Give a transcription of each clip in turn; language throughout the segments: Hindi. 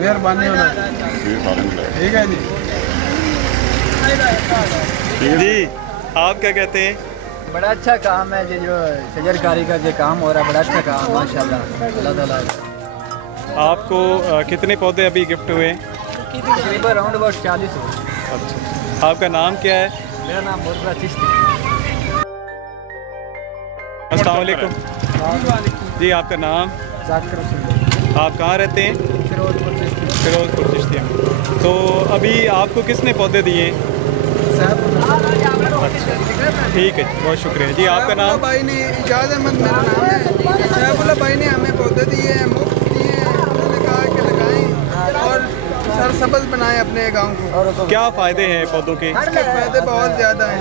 मेहरबानी होना ठीक है जी। आप क्या कहते हैं? बड़ा अच्छा काम है जो शजरकारी का जो काम हो रहा है, बड़ा अच्छा काम माशाल्लाह। अल्लाह ताला आपको कितने पौधे अभी गिफ्ट हुए? तकरीबन अराउंड अबाउट 40 हो। अच्छा, आपका नाम क्या है? मेरा नाम मुर्तज़ा चिश्ती। अस्सलाम वालेकुम जी। आपका नाम? जाकिर हुसैन। आप कहाँ रहते हैं? फिरोजपुर चिश्ती। फिरोजपुर चिश्तिया में। तो अभी आपको किसने पौधे दिए? ठीक है, बहुत शुक्रिया जी। आपका नाम? भाई ने इजाज़ अहमद मेरा नाम है। सैफुल्लाह भाई ने हमें पौधे दिए हैं, मुफ्त दिए हैं। उन्होंने कहा कि लगाएं और सरसब्ज़ बनाएं अपने गांव को। क्या फ़ायदे हैं पौधों के? इसके फ़ायदे बहुत ज़्यादा हैं।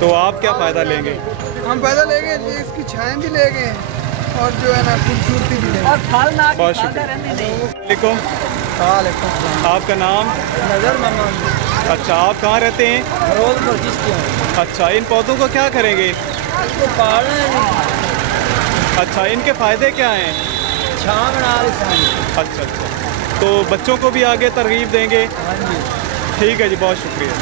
तो आप क्या फ़ायदा लेंगे? हम फ़ायदा लेंगे, इसकी छाएँ भी लेंगे और जो है ना खूबसूरती भी लेंगे। बहुत शुक्रिया। आपका नाम? नज़र मोहम्मद। अच्छा, आप कहाँ रहते हैं? फिरोजपुर चिश्ती। अच्छा, इन पौधों को क्या करेंगे? इसको पालना है। अच्छा, इनके फ़ायदे क्या हैं? छाँव बना रहे। अच्छा अच्छा, तो बच्चों को भी आगे तरगीब देंगे? हाँ जी। ठीक है जी, बहुत शुक्रिया।